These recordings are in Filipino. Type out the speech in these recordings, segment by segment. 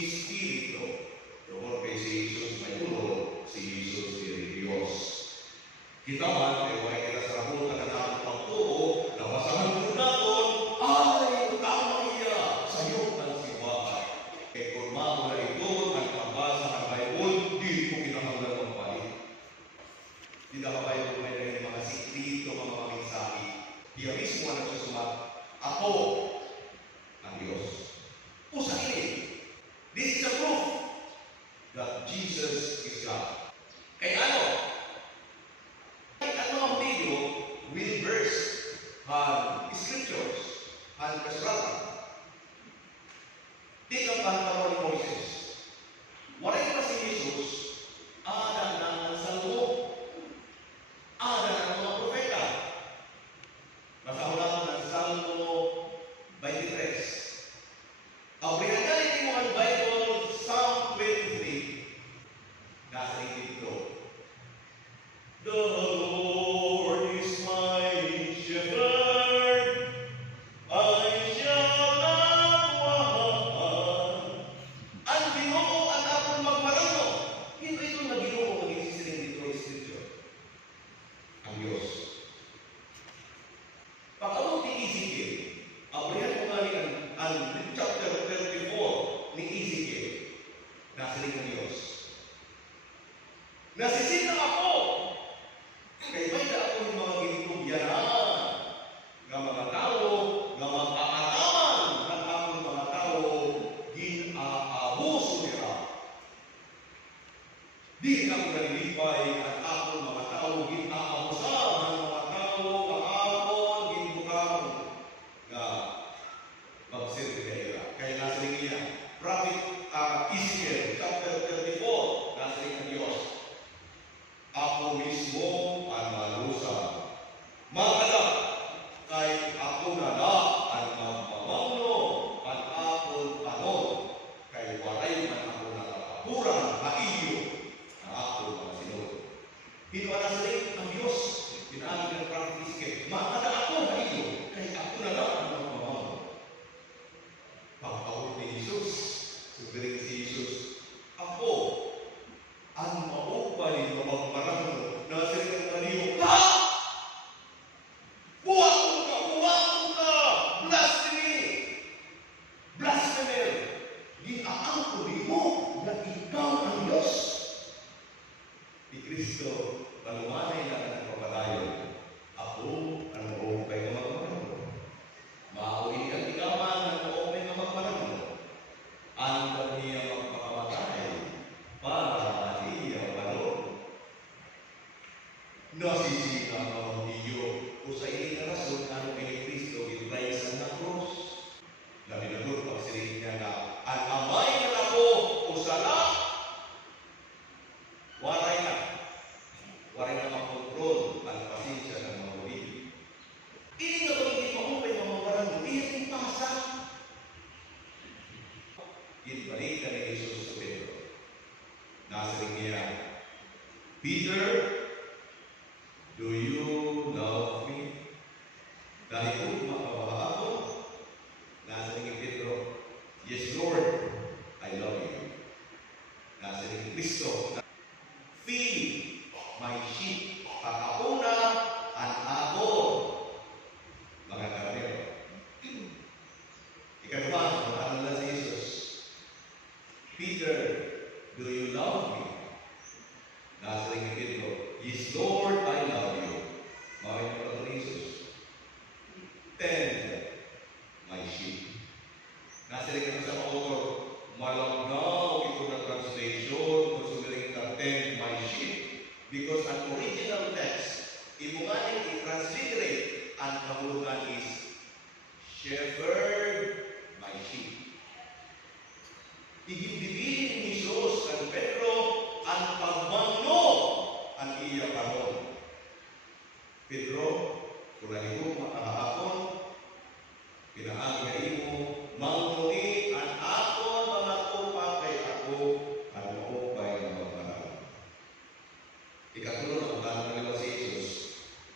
Espiritu. Doon kay si Jesus may ulo, si Jesus si Diyos. Kita man, kaya wala kita sa rabutan na natin pagtuo, nabasahan mo natin, ay, tama iya, sa'yo ang siwakay. Kaya kung mo na ito, ang pagbasa ng Bible, di ko kinahanglan ng balik. Di na ba Bible may dahil mga sikrito, mga mensahe. Diya mismo ang nagsusumat, ako ang Diyos. Usa ini. This is a proof that Jesus is God. Kaya ano? Ano ang video will verse and scriptures and kasuratan. Di ka ba ni Moses? Walay pa si Jesus, ada ng salmo, ada ng mga propeta. Masahulan ng Salmo 23. Ang pinagalitin mo ang Bible, Psalm 23, nasa dito. The Lord is my shepherd, I shall not want. Ang Ginoo ang akong magmarano. Hindi ito na Ginoo mag-isisiling dito sa Scripture. Ang Diyos. Pagkabot ni Ezekiel, abrihan ko nga ang chapter 34 ni Ezekiel, nasiling ng Diyos. Nasisita ako, kaya may na ako yung mga ginitubyanan, nga mga tao, nga mag-aaraman ng akong mga tao, gin-aabuso nila. Di ako nalilipay ang akong mga tao, gin-aabusan ng mga tao, kaapon, gin-bukang, nga mag-sirte nila. Kaya nasiling niya, Prophet Ezekiel, chapter 34, nasiling ng Diyos. Ako mismo ang malusa. Magkala, kay ako na ang magmamangno, ang akong panon, kay waray man ako nakapurang maiyo, ang akong mga sinod. Pinanasiling ang Diyos, pinaalig ng Prophet Ezekiel, magkala ako maiyo, kay ako na ang magmamangno. Pagkawin ni Jesus, subiring si Jesus, ako, ang maupay na magmarano na sa ilang kaniyo, ha! Buwakong ka! Blasphemy! Blasphemer! Ginaangko di mo na ikaw ang Diyos. Ni Kristo, malumanay na ang papadayon. Ako ang maupay na magmarano. Mauwi ang ikaman ang maupay na magmarano. Ang niya magpakamatay para iya balon. Nasisita ang iyo o sa ining rason ano kay Kristo gitray sa krus. Labi na doon pagsiring niya na ang amay na ako o sala waray na makontrol ang pasensya ng mga ulit. Ini nga ito hindi maupay na mawaran mo, iyating pasa. Ginbalik na ni Jesus sa Pedro. Nasaring niya, Peter, do you love me? Dahil kung makabaha ako, nasaring ni Pedro, yes, Lord, I love you. Nasaring ni Kristo, feed my sheep. Pagkauna, ang ako, mga karnero. Ikaduha, ano lang si Jesus? Peter, do you love me? Nasaring ni Pedro, yes, Lord, I love you. Mga ito ni Jesus. Tend my sheep. Nasaring ito sa author, malagnaw ito na translation kung sumiring ka, tend my sheep. Because ang original text, imunganin i-transliterate, ang kahulugan is, shepherd my sheep. Igindibilin ni Jesus ang Pedro ang pagmangno ang iya karon. Pedro, kung ito makahapon, pinaagi mo, mangnuhi ang ako mga tupa kay ako ang maupay na magmanaw. Ikatulo na kung tanong nila si Jesus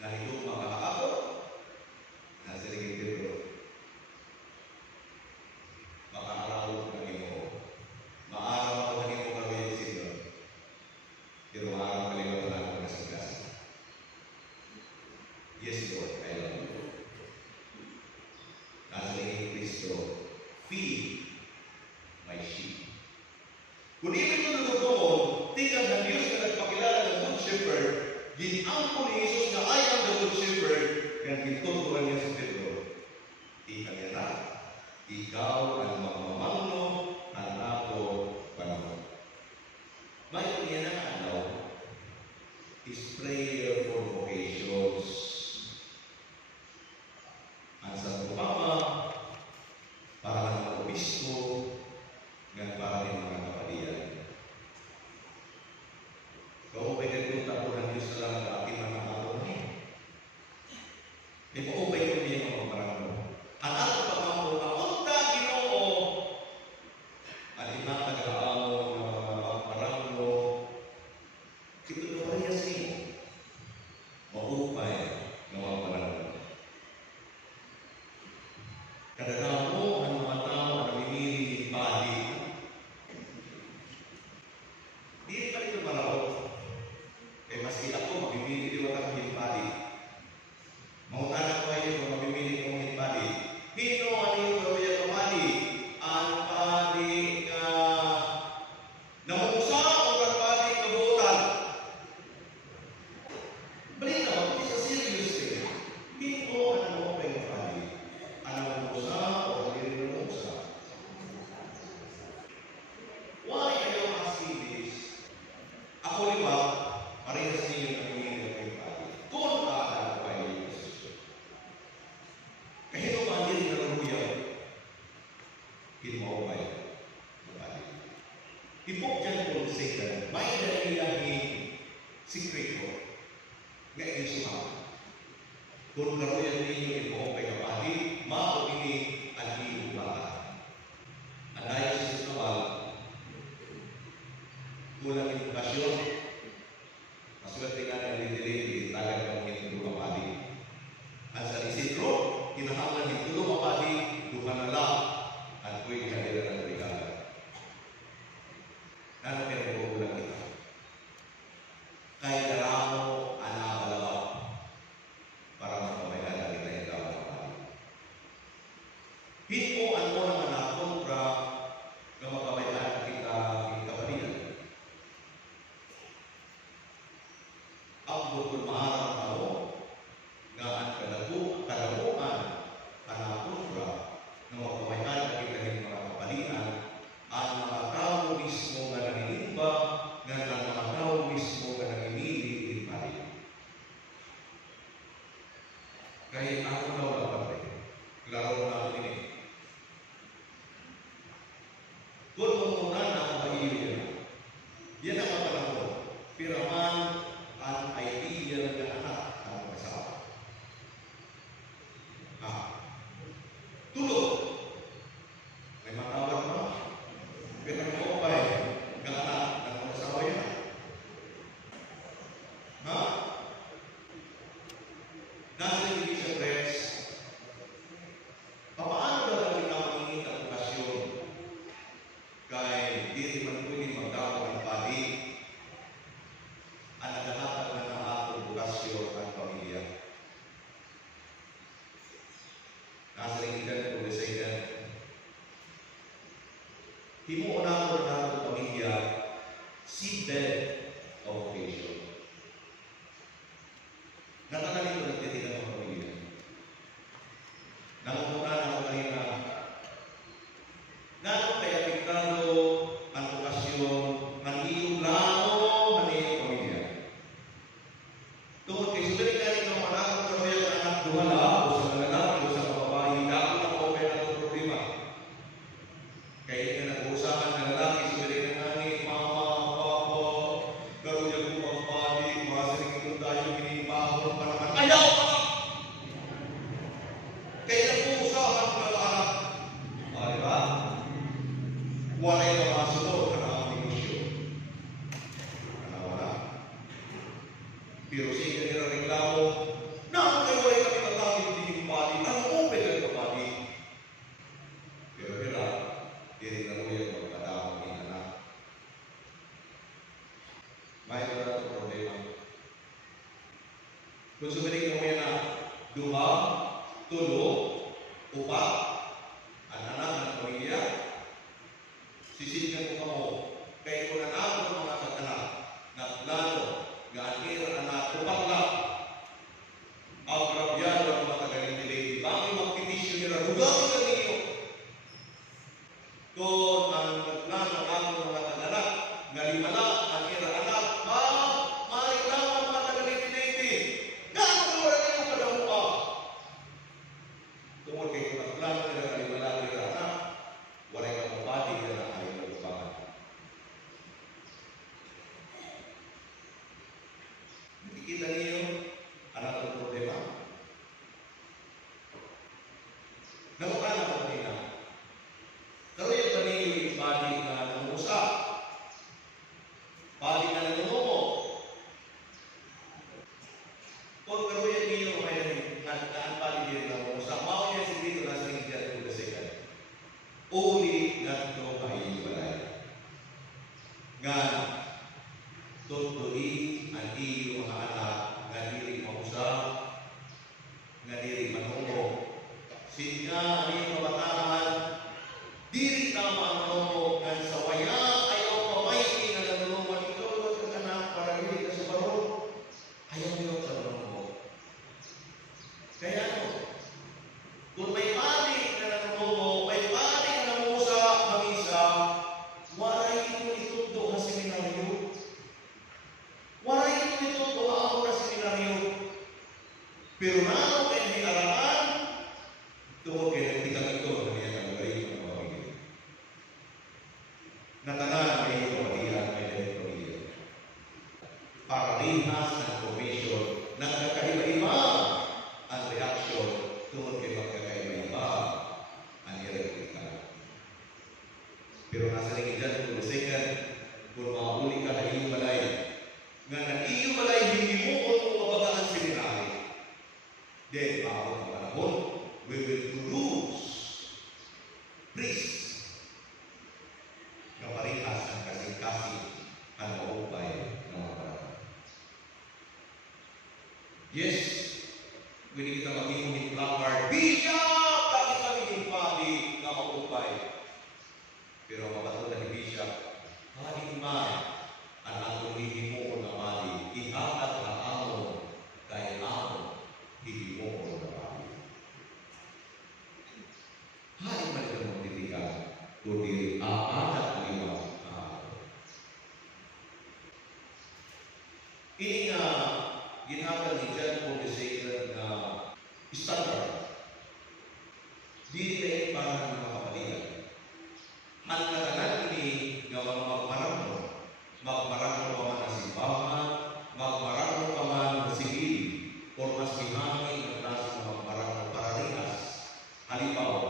na ito makahapon, nasa ringin Pedro, makaaraw ng imo. Kung ibig ko nagugumon, tingnan ng Diyos na nagpakilala ng Good Shepherd, ginampo ni Jesus na I am the Good Shepherd, kaya gituturan niya sa Pedro. Ika niya na, ikaw ang magmamano ang ako panahon. Bayo niya na ano, is prayer for vocations. Ang sa Papa, para ng mga obispo, ng para ng mga kapalian. Kung pwede kong tapunan Diyos na lang ang ating mga kapatid niya. Di mo pwede kong niya mga parang mo. Ang ating pagkampo na unta Ginoo, at inatagalaan mo ng mga parang mo, ito na parehas niyo. Maupay ng mga parang mo. Kadang mo ang mga tao na namimili padi. Di pa ito maraot. Eh, maski ako, mamimili di wala kang himpadi. Mautana ko kayo kung mamimili kong himpadi. Hino ano yung gawin ang padi? Ang padi nga namusa o ang padi kabutan. Balik na, hindi sa serious eh. Hino ano mo pa yung padi? Ano namusa o hindi namusa? Why are you asking this? Ako di ba, parehas ninyo ang hingin ng kayong pati. Kung nakakala pa yung posisyon. Kahit kung hindi na naruyaw, kinumaway ang pati. Ipok dyan kung Satan, may dalilahing secret ko, nga inusuhan. Kung naruyaw ninyo ipok ang pati, maupini ang iyong bata. Ang dahil sa sinawal, kulang edukasyon, maswerte nga ng literate, talag ng hindi mapadi. At sa Isidro, kinahanglan ng tulo mapadi, duha na lang, at kuwing kanila ng regalo. Ano kaya kukulang kita? Kaya daramo, anabalaw, para magpamayala kita yung dapat mapadi. Hito ang mo ng anak kontra na magpamayala kita yung kapalian. Ang bukod maharang tao, nga ang kalabuan, anakontra, na magpamayan na kita ng mga kapalian, ang mga tao mismo nga nanginimba, nga ang mga tao mismo nga nanginili in pari. Kaya ako daw dapat laro na ako ini. Kung muna na ako maiiwan, yan ang mapanahon. Pero man, ang ideal na anak ang kasama. Tulog. May matawag mo. Pero mo pa ng anak ang kasama yan. Nasa hindi siya press. Paano daw ang pinamangingin ang okasyon? Kaya hindi man pwede magdako ng padi. Ang naghahatag na ng atong bukasyon ang pamilya. Nasa ringigan ko sa ilan. Himuon ako ng atong pamilya, seedbed of vocation. Natangalin ko nagtitigan ng pamilya. Nangungunan ako kanina, nano kaya apektado ang bukasyon ng iyong lamo ng iyong pamilya. Tungkol kay sulit ka rin ng manakot na may anak duhala o sa lalaki o sa babae, dako na ko kaya ng problema. Kaya ka nag-uusahan ng lalaki, sulit ka nani, mama, papa, garo niya po magpapadi, masaling ito tayo, minipahon pa naman. Ayaw ka na! Kaya nag-uusahan ka ng anak. Diba? Walay na masunod ka na ang negosyo. Wala. Pero siya nila reklamo, nakakaiwalay kami ng tawag hindi yung padi, ang open na yung padi. Pero kaya, hindi na mo yung magkadamang ng anak. May wala ito problema. Kung sumiling mo yan na duha, tulo, upat, ang anak ng pamilya, sisingan ko mo. Kaya nga tutuin ang iyo mga anak nga diri mausap, nga diri manungo. Sinya ang iyong kabataan, diri ka manungo nga sa waya ayaw pamayti nga nanunungan ikaw ka anak para diri ka sa baro. Ayaw niyo ka nanungo. Kaya ano? Kung may pari na nanungo, may pari na namusa, mamisa, waray ito itundo sa seminaryo. Waray ito itundo ako na seminaryo. Pero na kay may araman, tungkol kay nagtikang ito na niya nagawin ng pamilya. Natanan may kapatihan may dahil pamilya. Pararihas ng formation, nagkakaiba-iba ang reaksyon tungkol kay magkakaiba-iba ang hierarchika. Pero nasa ringin dyan, kung second, kung makahuli ka na iyong balay, nga na iyong balay hindi mo kung mabagaan seminary, then, bawat panahon, we will produce priests na parehas ang kasing-kasing ang maupay ng mga panahon. Yes, pwede kita mag-imunin placard, Bishop! Bakit kami himpali na maupay? Pero mapatulan ni Bishop, haling man ang atong hihimuon na mali, ihatat na amon dahil amon hihimuon na mali. Haling man ito mong titigan, kundi apat na liwag ini nga ginhatag ni John Paul II na standard. Di rin para ng mga kapalian. Ang katanan ini nga mga magmaramo pa man na simbahan, magmaramo pa man na sigil, o mas hihangin ng klase ng magmaramo paralinas. Halimbawa,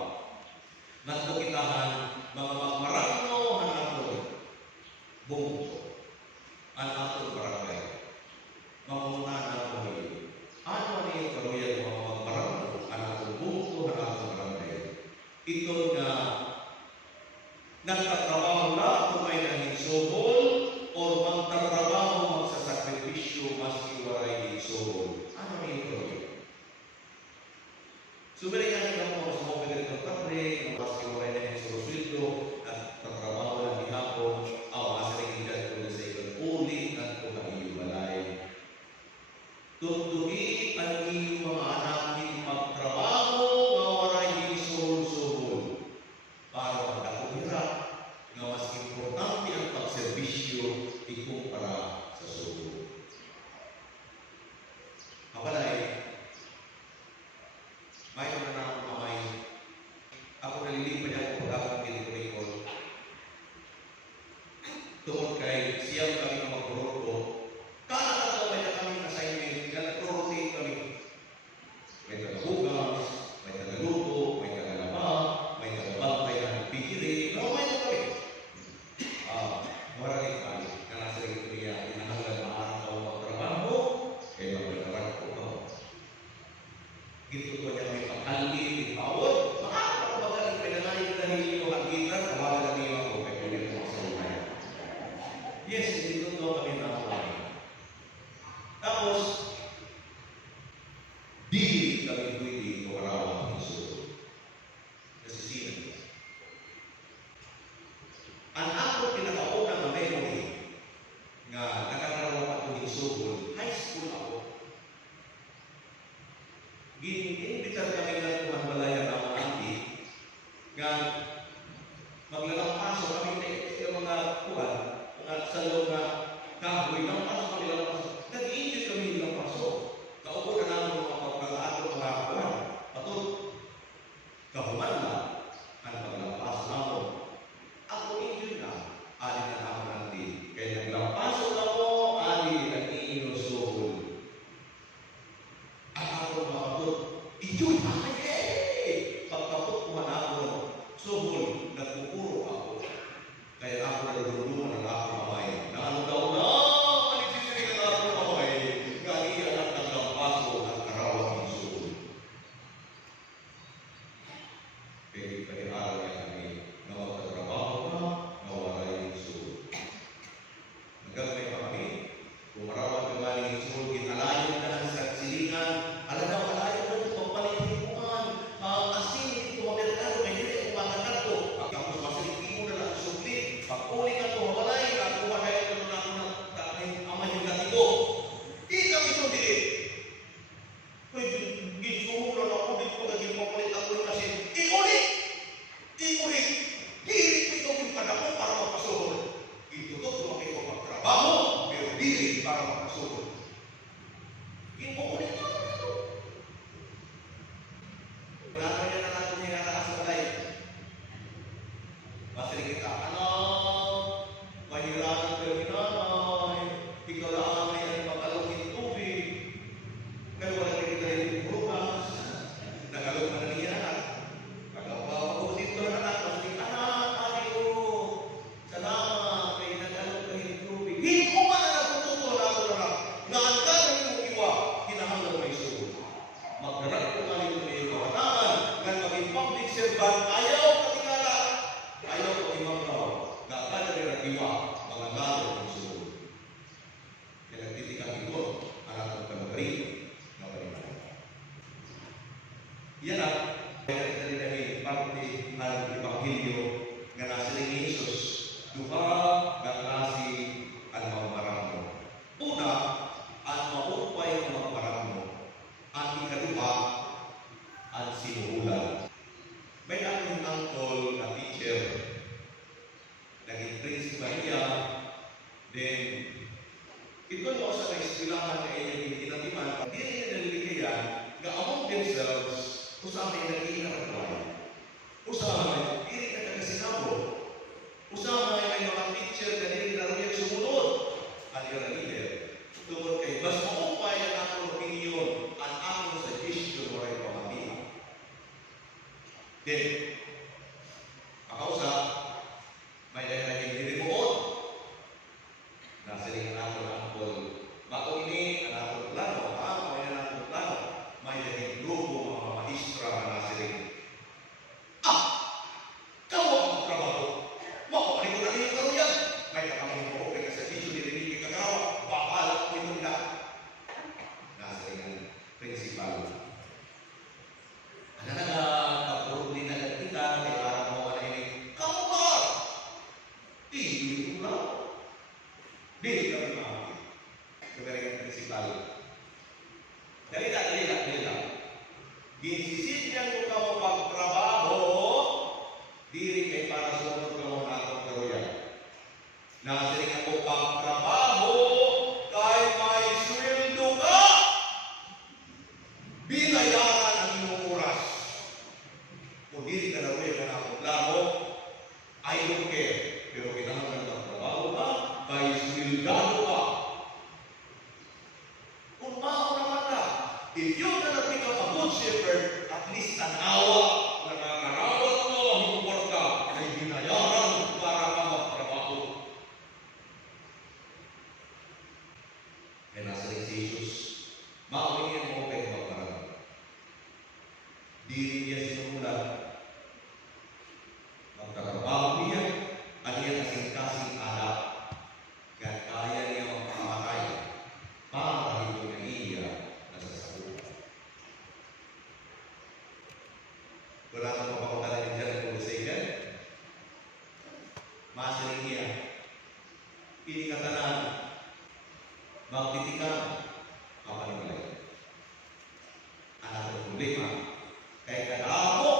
nagpukitahan mga magmaramo hanapon, bungko, ang atong barangay. Mamuna na po kayo. Ano niyo karuyan mga magmaramo, ang atong bungko, ang atong barangay. Ito na nagtatrabaho na kung may nahinsubol o magtatrabaho magsasakripisyo maski waray hinsubol. Ano niyo karuyan? Subali ka nila mo sa mga pagkalit ng tabre, maski waray na hinsurusildo, at tatrabaho lang ihapon, asaring ilan ko na sa ikon ulit at kung ang iyong balay. Tuntuin ang iyong mga anak din magtrabaho nga waray hinsurusildo para magkakuhirap nga mas importante ang pagserbisyo ikumpara sa sugo. Kabalay, may mga na akong kamay. Ako nalilipan niya kung pag-akong pinag-recall. Tungkol kay siyang kami na mag-roto, kada may na kami assignment, nag-rotate kami. May tagahugas, may tagaluto, may tagalaba, may tagabantay na nagpigiri, pero may na kami. Maraming kami, na nasa rin ito niya, inahanggan maarang ako magtrabaho, kaya magkakaroon ko ako. Gito ko niya may paghalin, ipawad, makakapagaling, may nanayin na hindi ko hagitan, kawalan na niyo ako, kaya pwede ko sa lumay. Yes, dito to kami na ako. Tapos, di kami pwede ko karawang ng suso. Kasi sino niya? Ang ako pinakaunang na memory nga nakakarawang ako ng suso, high school ako. Gini-imbitan kami ng kumambalayan ng mga auntie nga maglalampaso kami ng mga kuwan, mga salong na kahoy, lampaso kami lampaso. Nag-i-enjoy kami ng lampaso. Kaupo na namin mga pagkakaato mga kuwan. Patut, kahuman lang ang paglampaso namin. Ako enjoy na, alin na namin auntie. Kaya naglampaso na mo, alin ang iinusuhol. Ako makapot, enjoy na kayo! Pagkapot ko manapon, suhol, nagpupuro ako. Kaya ako nalulungan ang ako mamay. Na ano daw na, panigsisirin ang ako mamay. Ganiyan ang naglampaso at karawang ng suhol. Kaya pag-aaral niya kami na magtatrabaho na, nawaray yung suhol. magtrabaho, pero dili para makasugod. Inuulit na ito. Wala na yan ang atong hinataas sa life. Masali kita, mahirapan pero hinanay, ikaw lang ay makalungin tubig. Pero wala na kita rin bukas. Nagalog na niya anak. Pagkapapabusin ko na anak, masali, anak, ayo, salamat, kay nagalog na yung tubig. Hindi ko man na natututo na ako na naan ka na yung iwa, kinahanglan may sugo. Magdarag ko nga nito na yung kawatangan, nga maging public servant, ayaw katingala, ayaw katimagaw, nakakala rin ang iwa, mga lalo ng sugo. Kaya nagtitikang ito, ang atong kamagrin, na panimalan. Yan ang kaya rin namin parte ng Ebanghelyo nga nasa ni Jesus, duha nga klase ang mga maramo. Una, ang maupay ng mga maramo. Ang ikaduha, ang sinuulan. May akong uncle na teacher, naging principal niya, then ito mo sa na-eskwelahan na inyong tinatiman, hindi rin naliligayan na among themselves, usama ay nag-iinakatway. Usama ay hindi ka nagkasinabo. Usama ay may mga teacher na hindi na rin sumunod. Ang iyong leader. Tungkol kay mas maupay ang akong opinion, ang akong suggestion o ay pamamila. Then, makausap, may dahil naging dirimuon. Nasa rin ang akong angkol. Bako ini, ang akong plano, may ang akong plano. May dahil grupo mga mahistra na nasa rin. Kawa ang trabaho. Makapanin ko na rin yung karuyan. May nakamang mo, kaya sa video nilinig ka kagawa. Bakalak ko yung na. Nasa rin ang principal. Ano na nga, pag-urog din na kita, kaya parang mo ka na ini. Kamu ba? Hindi ko lang. Hindi kami maamin. Kaya ang principal. Dalila. Ginsisidyan ko ka mo pagtrabaho, diri kay para sumunod ka mo na akong karuyan. Nasiring ako pagtrabaho, kay may sweldo ka. Binayaran ang iyong oras. Kung diri ka na rin na akong plano, I don't care. Pero kailangan ka pagtrabaho ka, kay sweldo ka. Kung mao naman na, if you cannot become a good shepherd, at least an awa, nakakarawat mo ang suporta ay binayaran para ka magtrabaho. Kaya nasa rin si Jesus, maawin niya mo kayo magparang. Dili niya sinulan. Magtatrabaho niya, ang iya kasing-kasing anak. Kaya niya magpamatay para hindi na iya nasasabukan. Wala nang mapapagdala ni Diyan kung Lusagan. Masaling niya. Inikatanan. Magtitikan. Kapanimalay. Anak ng problema. Kaya kadako.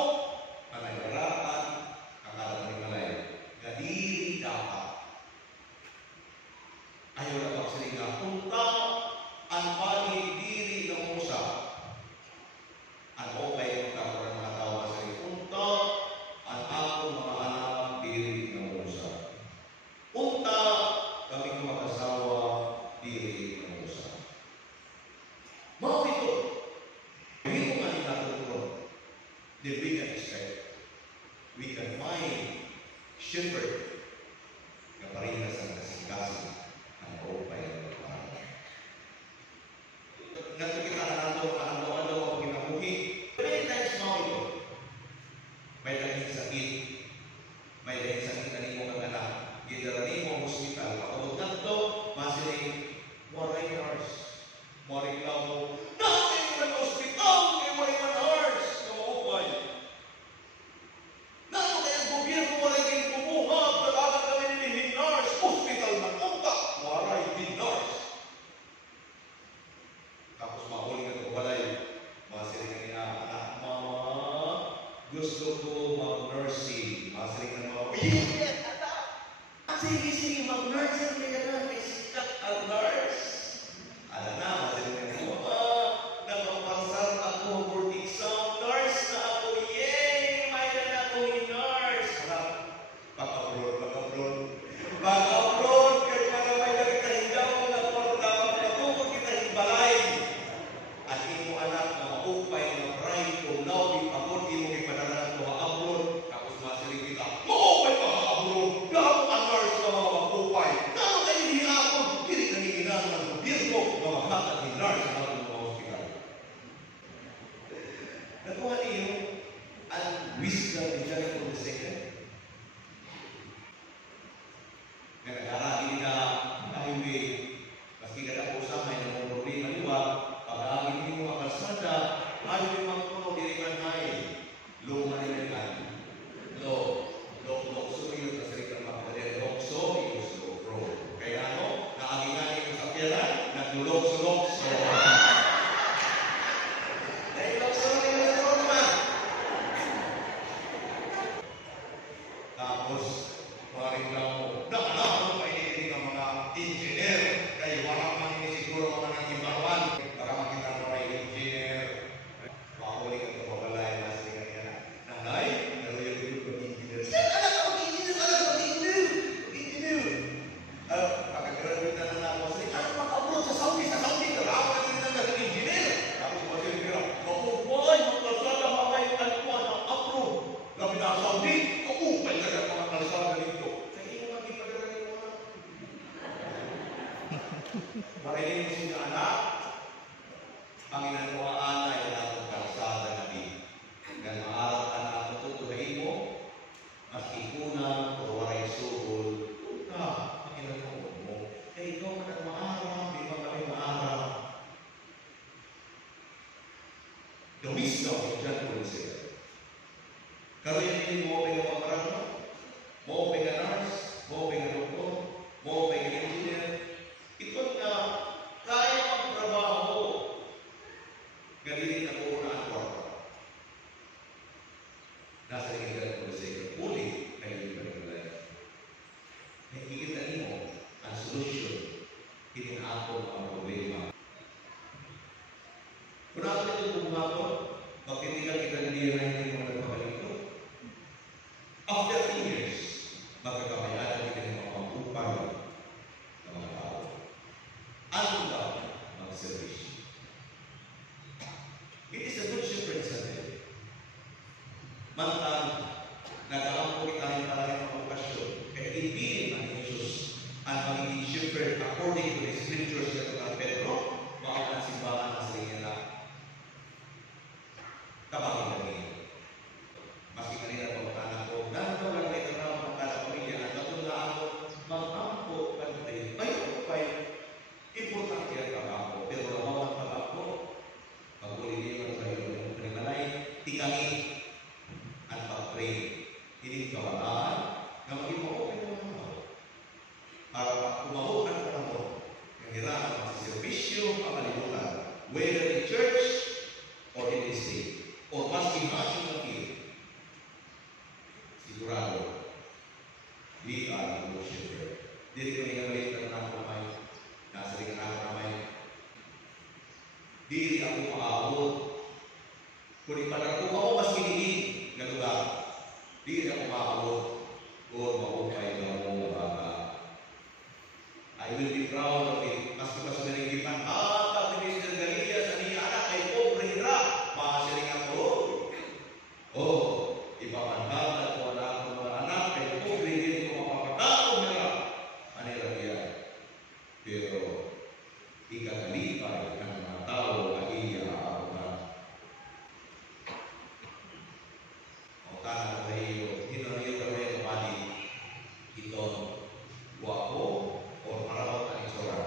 Kanagarapan. Kakapanimalay. Gadiri dapat. Ayaw na pagsaling na. Punta ang panidiri ng musa. Ang okay ng kakuran ng mga tao sa punta ang ako mga anak diri ng musa. Punta kami mag-asawa diri ng musa. Mga ito, hindi mo nga itatulong. Then we can expect, we can find shepherd na parinas ang kasing-kasing ang okay ng pagkakas. Nagkakita na nato ang ano-ano ang ginabuhi. Many times mo ito. May dahil sakit. May dahil sakit na ni mo ang anak. Gidarani mo ang hospital. Pagkabot na ito, masiling, waray nurse. Waray lao. Nakakay mo ng hospital! Kaya waray man nurse! Kawaupay. Nakakay ang gobyerno waray kayong bumuhag. Talaga kami nilihing nurse. Hospital na punta. Waray din nurse. Tapos mahuli ka ito balay. Masiling ka niya, anak, mama, gusto ko mag-nursing. Masiling ka naman, sige, mag-nursing ka na. buhay. Naano kayo hihapon, hindi nanginginan ng gobyerno na maghatag ni NAR sa ating mga hospital. Nakuha niyo ang wisdom ni John Paul II. Kaya nag-aragin na highway, maski kada po sa may mga problema niwa, pag-aagin niyo mga kalsada, highway mga puno, dirikan hay, luma nila yan. Lokso yun, kasi rin mga kapatid, lokso, yun road. Kaya ano, naagingan yung sakyanan, naglulokso-lokso. Dahil lokso na yung sa Roma. Tapos, maring lang mo, nakalaman pa initin ng mga engineer, kaya wala man ini siguro mga nang ibarwan, para makita mo ay engineer. Makahuli ka ito, mabalay, nasa nga nanay, naroon yung group of engineers. Pagka-graduate na lang ako, sabi, ano maka-abroad sa Saudi? Sa Saudi, ako na din ang naging engineer. Tapos sumasin nila, makukuhay, magkalsada, mamay, alikuan, ang abroad. Lapit na Saudi, kaupay ka ng mga kalsada dito. Sa iyo magkipagdaran yung mga. Marilin mo sila, anak, ang inanawaan ay ang kalsada na din. Kaya maaaraw ka na ang tutuhain mo, maski kunang o waray suhol, punta, makinagawag mo. Eh, ikaw ka na maaraw, di ba kami maaraw? The wisdom of John Paul II. Karoon din mo open ang mga mo open ang nurse, mo open ang doktor, mo open ang engineer. Ito na kaya magtrabaho. Ganili na po na ang kwarto. Nasa John Paul II. Uli, kayo yung pagkakalaya. Nakikita niyo ang solusyon. Hinihapon ang problema. Kung natin ito bumapon, bakit hindi lang kita niliray ng mga nagpakalito? After 2 years, magkakamayaan kita ng mga pangkupay ng mga tao. Ano ba mag-service? It is a good shepherd sa atin. Mantang, nag-aampuri tayo para ng mga okasyon. Kaya ibigin ng Jesus ang magiging shepherd according to the scriptures na ito Pedro, baka ang simbahan ng sarili na kapagin namin. Maski kanina pagkakanan ko, nandito lang kayo ng mga pamilya at natulaan ko, mag-ampo, pagdating, ay, importante ang pag-ampo. Pero nawawan pag-ampo, pag-uli niyo ang tayo ng panimalay, tikangin at pag-pray. Hindi kawalaan na maging ma-open ng mga tao. Para kumahok ang panahon, ang hirapan sa servisyo, pangalimutan, whether in church or in the state, or maski hati ng field. Sigurado, we are the good shepherd. Dili ko nga maliit na ng kamay, nasa rin ang kamay. Dili ako maabot. Kung ipadarko ako, mas kinigin na lugar. Dili ako maabot. Kung maupay na mga bata. I will be proud of it. Mas ko pa sa naligipan, pag Mr. Galilea sa niya anak ay pobre hira. Makasiring ako. Oh, ipapandang ko na ako mga anak ay pobre din ko mapapagdako nila. Manila niya. Pero, ikakalipay ng mga tao ay iyaaarugan. O tanong ko kayo, hinariyo ka rin kumali. Ito, guwapo o marawat ang isura.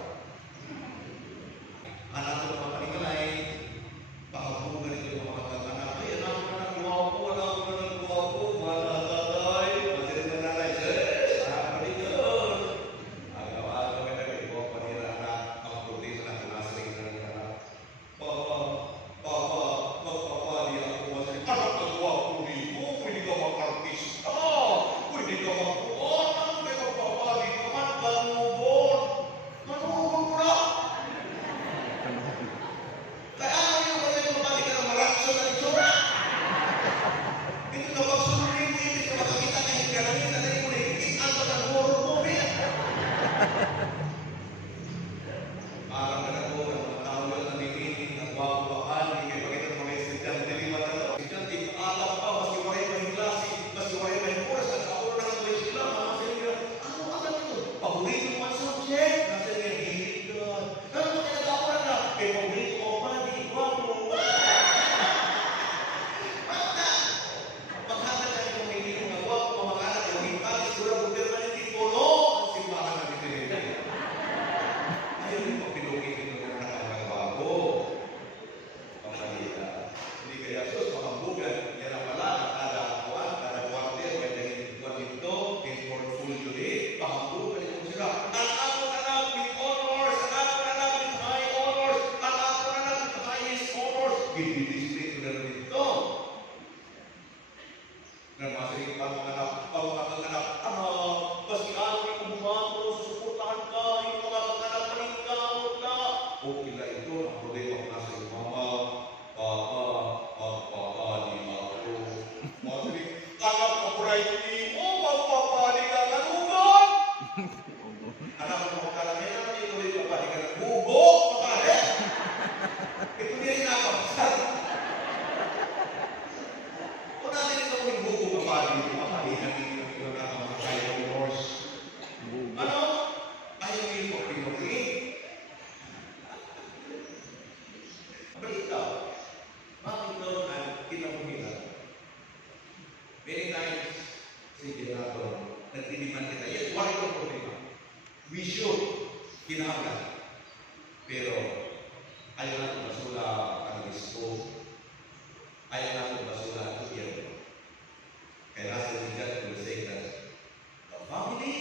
Anak mo ka lang, may naman yung ulit pa pali ka ng bubo, papali. Ito hindi rin nakapasal. Kung natin ito yung bubo, papali, papali, yung nakapasal yung horse. Ano? Ayaw yung pagpinuli. But ikaw, bakit doon ang kinamuhilan? Many times, si Generator, nagtinipan kita. Yes, wala itong problema. We should kinahanglan. Pero, ayaw natin basura ang dispo. Ayaw natin basura ang gobyerno. Kaya nasa God will say that the family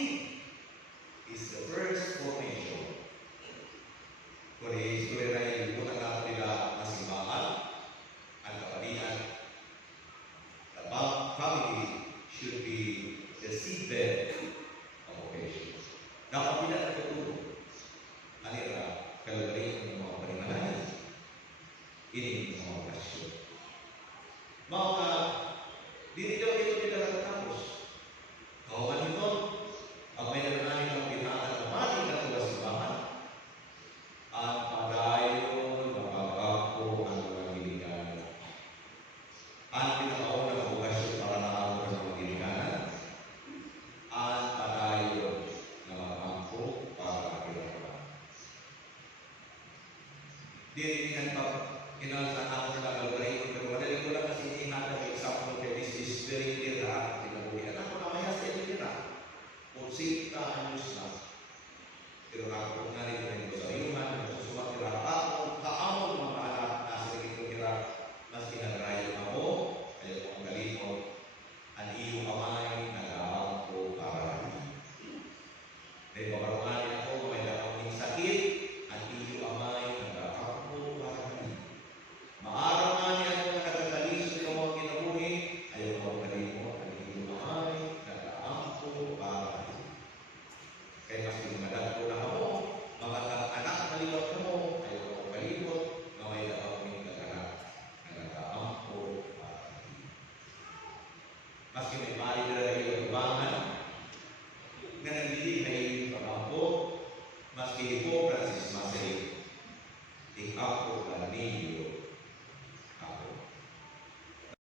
is the first formation. Kung i-history na yung ibutan natin nila na simbahan, ang kapalian, the family should be the seedbed of vocation. Dapat tidak tertutup. Alira, kalau beri mau perimanahan, ini mau kasih. Mau diri daw itu tidak terkapus. Kawan itu, ang may nananin ng pinaan ng mali na tugas simbahan, at padayon, mapagkapo ang mga gilinganan. Ang pinakauna ng bukasyon para nakakaroon ng mga gilinganan, at padayon na makampo para kailangan. Diriningan pa, kinalasan ako ng kagalgarin, pero wala ko lang kasi inihan ng example kay this is very clear na tinabuhian. Ako na may hasta ito nila. Kung 60 anos na, pero ako nga rin rin ko sa iman, susumak nila ako, kaamon mga anak na sa ito nila, mas kinagarayo ako, ayaw kong galimot, ang iyong kamay, nag-aam ko para rin. Dahil paparanganin ako, may dakaming sakit, ang iyong kamay, nag-aam ko para rin. Maaranganin ako na nagkakaliso ng mga kinabuhi, ayaw kong galimot, ang iyong kamay, nag-aam ko para rin. Kaya mas pinagmadad ko na ako, mga anak na liwat na mo, ayaw kong galimot, na may dakaming kaganak, nag-aam ko para rin. Maski may mali na rin yung ibangan, nga nagdili na yung pamampo, maski po Francis Masay, di ako ka ninyo